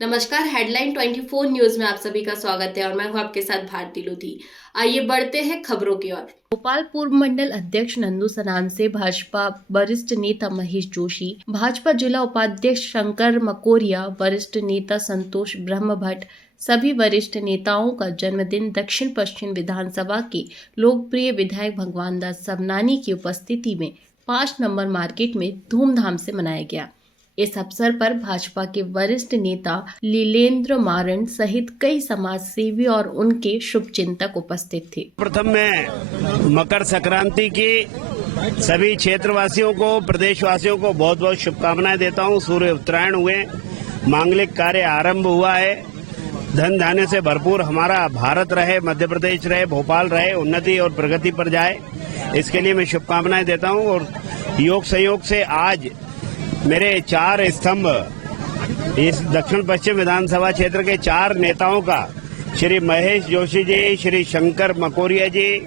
नमस्कार। Headline 24 news में आप सभी का स्वागत है और मैं हूं आपके साथ भारती लोधी। आइए बढ़ते हैं खबरों की ओर। भोपाल पूर्व मंडल अध्यक्ष नंदू सनान से भाजपा वरिष्ठ नेता महेश जोशी, भाजपा जिला उपाध्यक्ष शंकर मकोरिया, वरिष्ठ नेता संतोष ब्रह्म भट्ट, सभी वरिष्ठ नेताओं का जन्मदिन दक्षिण पश्चिम विधानसभा के लोकप्रिय विधायक भगवान दास सबनानी की उपस्थिति में 5 नंबर मार्केट में धूमधाम से मनाया गया। इस अवसर पर भाजपा के वरिष्ठ नेता लीलेंद्र मारन सहित कई समाज सेवी और उनके शुभचिंतक उपस्थित थे। प्रथम मैं मकर संक्रांति की सभी क्षेत्रवासियों को, प्रदेशवासियों को बहुत बहुत शुभकामनाएं देता हूं। सूर्य उत्तरायण हुए, मांगलिक कार्य आरंभ हुआ है। धन धान्य से भरपूर हमारा भारत रहे, मध्य प्रदेश रहे, भोपाल रहे, उन्नति और प्रगति पर जाए, इसके लिए मैं शुभकामनाएं देता हूं। और योग संयोग से आज मेरे 4 स्तंभ इस दक्षिण पश्चिम विधानसभा क्षेत्र के 4 नेताओं का, श्री महेश जोशी जी, श्री शंकर मकोरिया जी,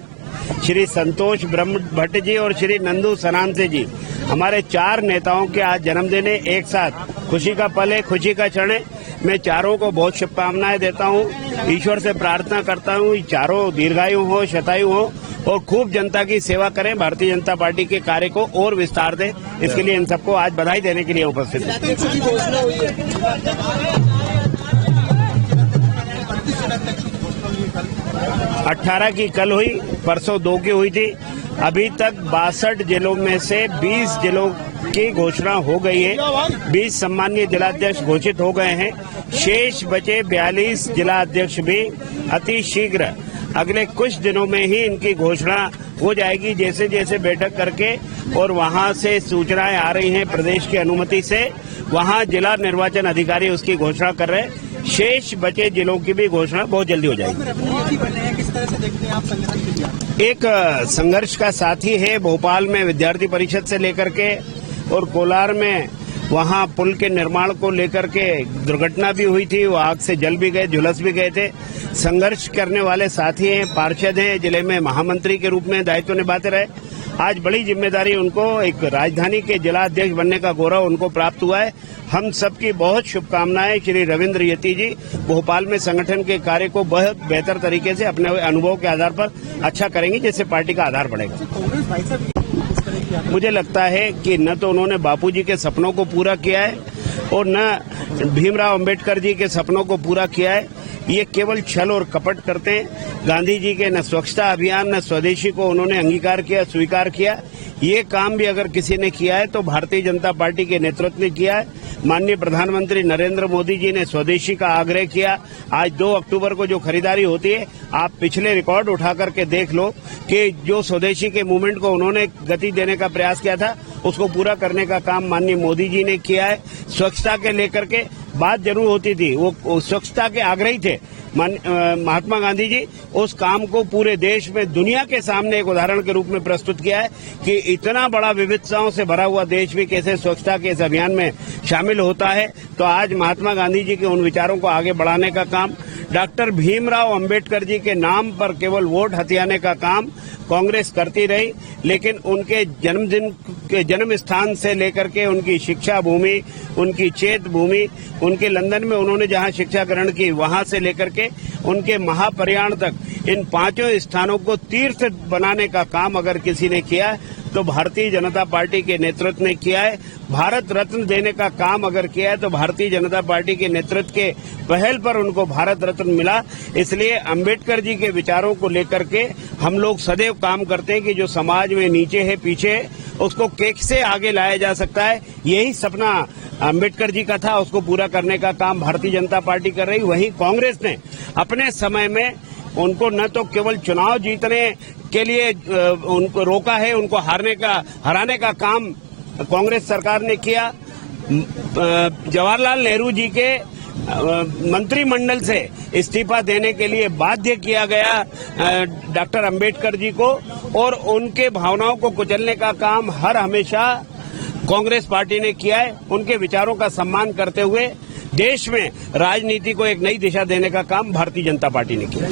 श्री संतोष ब्रह्म भट्ट जी और श्री नंदू सनानसे जी, हमारे 4 नेताओं के आज जन्मदिन है। एक साथ खुशी का पल है, खुशी का क्षण है। मैं चारों को बहुत शुभकामनाएं देता हूं। ईश्वर से प्रार्थना करता हूं चारों दीर्घायु हो, शतायु हो और खूब जनता की सेवा करें, भारतीय जनता पार्टी के कार्य को और विस्तार दें। इसके लिए इन सबको आज बधाई देने के लिए उपस्थित है। 18 की कल हुई, परसों 2 की हुई थी। अभी तक 62 जिलों में से 20 जिलों की घोषणा हो गई है। 20 सम्मानीय जिलाध्यक्ष घोषित हो गए हैं। शेष बचे 42 जिलाध्यक्ष भी अति शीघ्र अगले कुछ दिनों में ही इनकी घोषणा हो जाएगी। जैसे जैसे बैठक करके और वहां से सूचनाएं आ रही हैं प्रदेश की अनुमति से, वहां जिला निर्वाचन अधिकारी उसकी घोषणा कर रहे हैं। शेष बचे जिलों की भी घोषणा बहुत जल्दी हो जाएगी। किस तरह से देखते हैं आप संगठन? एक संघर्ष का साथी है। भोपाल में विद्यार्थी परिषद से लेकर के और कोलार में वहां पुल के निर्माण को लेकर के दुर्घटना भी हुई थी, वो आग से जल भी गए, झुलस भी गए थे। संघर्ष करने वाले साथी हैं, पार्षद हैं, जिले में महामंत्री के रूप में दायित्व निभाते रहे। आज बड़ी जिम्मेदारी उनको, एक राजधानी के जिला अध्यक्ष बनने का गौरव उनको प्राप्त हुआ है। हम सबकी बहुत शुभकामनाएं। श्री रविंद्र यति जी भोपाल में संगठन के कार्य को बहुत बेहतर तरीके से अपने अनुभव के आधार पर अच्छा करेंगे, जिससे पार्टी का आधार बढ़ेगा। मुझे लगता है कि न तो उन्होंने बापूजी के सपनों को पूरा किया है और न भीमराव अंबेडकर जी के सपनों को पूरा किया है। ये केवल छल और कपट करते हैं। गांधी जी के न स्वच्छता अभियान न स्वदेशी को उन्होंने अंगीकार किया, स्वीकार किया। ये काम भी अगर किसी ने किया है तो भारतीय जनता पार्टी के नेतृत्व ने किया है। माननीय प्रधानमंत्री नरेंद्र मोदी जी ने स्वदेशी का आग्रह किया। आज 2 अक्टूबर को जो खरीदारी होती है, आप पिछले रिकॉर्ड उठा करके देख लो कि जो स्वदेशी के मूवमेंट को उन्होंने गति देने का प्रयास किया था, उसको पूरा करने का काम माननीय मोदी जी ने किया है। स्वच्छता के लेकर के बात जरूर होती थी, वो स्वच्छता के आग्रही थे महात्मा गांधी जी। उस काम को पूरे देश में, दुनिया के सामने एक उदाहरण के रूप में प्रस्तुत किया है कि इतना बड़ा विविधताओं से भरा हुआ देश भी कैसे स्वच्छता के इस अभियान में शामिल होता है। तो आज महात्मा गांधी जी के उन विचारों को आगे बढ़ाने का काम, डॉक्टर भीमराव अंबेडकर जी के नाम पर केवल वोट हथियाने का काम कांग्रेस करती रही, लेकिन उनके जन्मदिन के जन्म स्थान से लेकर के उनकी शिक्षा भूमि, उनकी चेत भूमि, उनके लंदन में उन्होंने जहां शिक्षा ग्रहण की, वहां से लेकर के उनके महाप्रयाण तक इन 5 स्थानों को तीर्थ बनाने का काम अगर किसी ने किया है तो भारतीय जनता पार्टी के नेतृत्व ने किया है। भारत रत्न देने का काम अगर किया है तो भारतीय जनता पार्टी के नेतृत्व के पहल पर उनको भारत रत्न मिला। इसलिए अंबेडकर जी के विचारों को लेकर के हम लोग सदैव काम करते हैं कि जो समाज में नीचे है, पीछे है, उसको कैसे आगे लाया जा सकता है। यही सपना अंबेडकर जी का था, उसको पूरा करने का काम भारतीय जनता पार्टी कर रही। वहीं कांग्रेस ने अपने समय में उनको न तो केवल चुनाव जीतने के लिए उनको रोका है, उनको हराने का काम कांग्रेस सरकार ने किया। जवाहरलाल नेहरू जी के मंत्रिमंडल से इस्तीफा देने के लिए बाध्य किया गया डॉक्टर अंबेडकर जी को, और उनके भावनाओं को कुचलने का काम हर हमेशा कांग्रेस पार्टी ने किया है। उनके विचारों का सम्मान करते हुए देश में राजनीति को एक नई दिशा देने का काम भारतीय जनता पार्टी ने किया।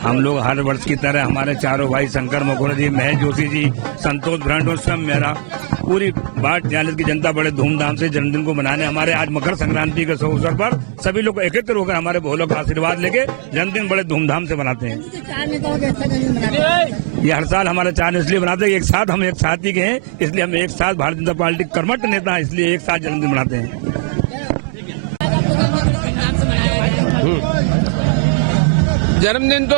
हम लोग हर वर्ष की तरह हमारे चारों भाई शंकर मकोड़ा जी, महेश जोशी जी, संतोष ब्रांड और सब मेरा पूरी बाट न्यायालय की जनता बड़े धूमधाम से जन्मदिन को मनाने हमारे आज मकर संक्रांति के अवसर पर सभी लोग एकत्र होकर हमारे भोलों का आशीर्वाद लेके जन्मदिन बड़े धूमधाम से मनाते हैं। ये हर साल हमारे 4 इसलिए मनाते हैं, एक साथ हम एक साथ ही के हैं, इसलिए हम एक साथ भारतीय जनता पार्टी कर्मठ नेता है, इसलिए एक साथ जन्मदिन मनाते हैं। जन्मदिन तो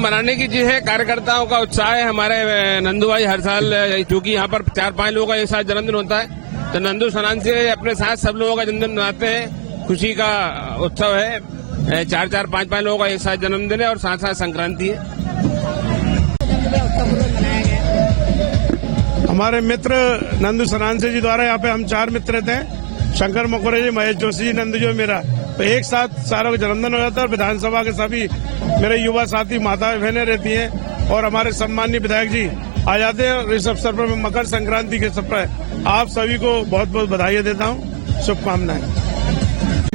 मनाने की चीज है, कार्यकर्ताओं का उत्साह है। हमारे नंदू भाई हर साल क्योंकि यहाँ पर 4-5 लोगों का एक साथ जन्मदिन होता है, तो नंदू सनान से अपने साथ सब लोगों का जन्मदिन मनाते हैं। खुशी का उत्सव है, 4-4, 5-5 लोगों का एक साथ जन्मदिन है और साथ साथ संक्रांति है। हमारे मित्र नंदू सनानसे जी द्वारा यहाँ पे हम 4 मित्र थे, शंकर मकोड़ा जी, महेश जोशी जी, नंदू जो मेरा, तो एक साथ सारों का जन्मदिन हो जाता है। और विधानसभा के सभी मेरे युवा साथी, माताएं बहनें रहती हैं और हमारे सम्मानीय विधायक जी आ जाते हैं। और इस अवसर पर मैं मकर संक्रांति के अवसर पर आप सभी को बहुत बहुत बधाई देता हूँ, शुभकामनाएं।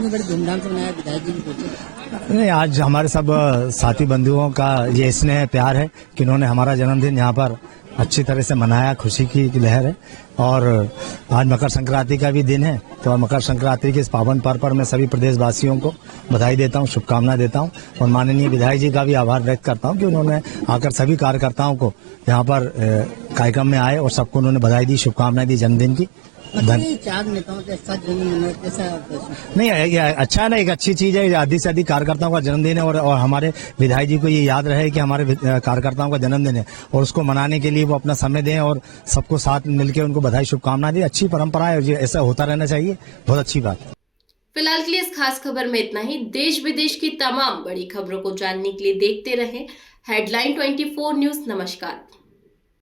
बड़े धूमधाम से मनाया विधायक जी की। नहीं, आज हमारे सब साथी बंधुओं का ये स्नेह प्यार है कि उन्होंने हमारा जन्मदिन यहाँ पर अच्छी तरह से मनाया, खुशी की लहर है। और आज मकर संक्रांति का भी दिन है, तो मकर संक्रांति के इस पावन पर्व पर मैं सभी प्रदेशवासियों को बधाई देता हूँ, शुभकामनाएं देता हूँ। और माननीय विधायक जी का भी आभार व्यक्त करता हूँ कि उन्होंने आकर सभी कार्यकर्ताओं को यहाँ पर कार्यक्रम में आए और सबको उन्होंने बधाई दी, शुभकामनाएं दी जन्मदिन की। 4 नेताओं के साथ जन्मदिन कैसा? नहीं, ये अच्छा है ना, एक अच्छी चीज है। अधिक से अधिक कार्यकर्ताओं का जन्मदिन है और हमारे विधायक जी को ये याद रहे कि हमारे कार्यकर्ताओं का जन्मदिन है और उसको मनाने के लिए वो अपना समय दें और सबको साथ मिलकर उनको बधाई शुभकामनाएं दें। अच्छी परंपरा है और ये ऐसा होता रहना चाहिए, बहुत अच्छी बात है। फिलहाल के लिए इस खास खबर में इतना ही। देश विदेश की तमाम बड़ी खबरों को जानने के लिए देखते रहें हेडलाइन 24 न्यूज। नमस्कार।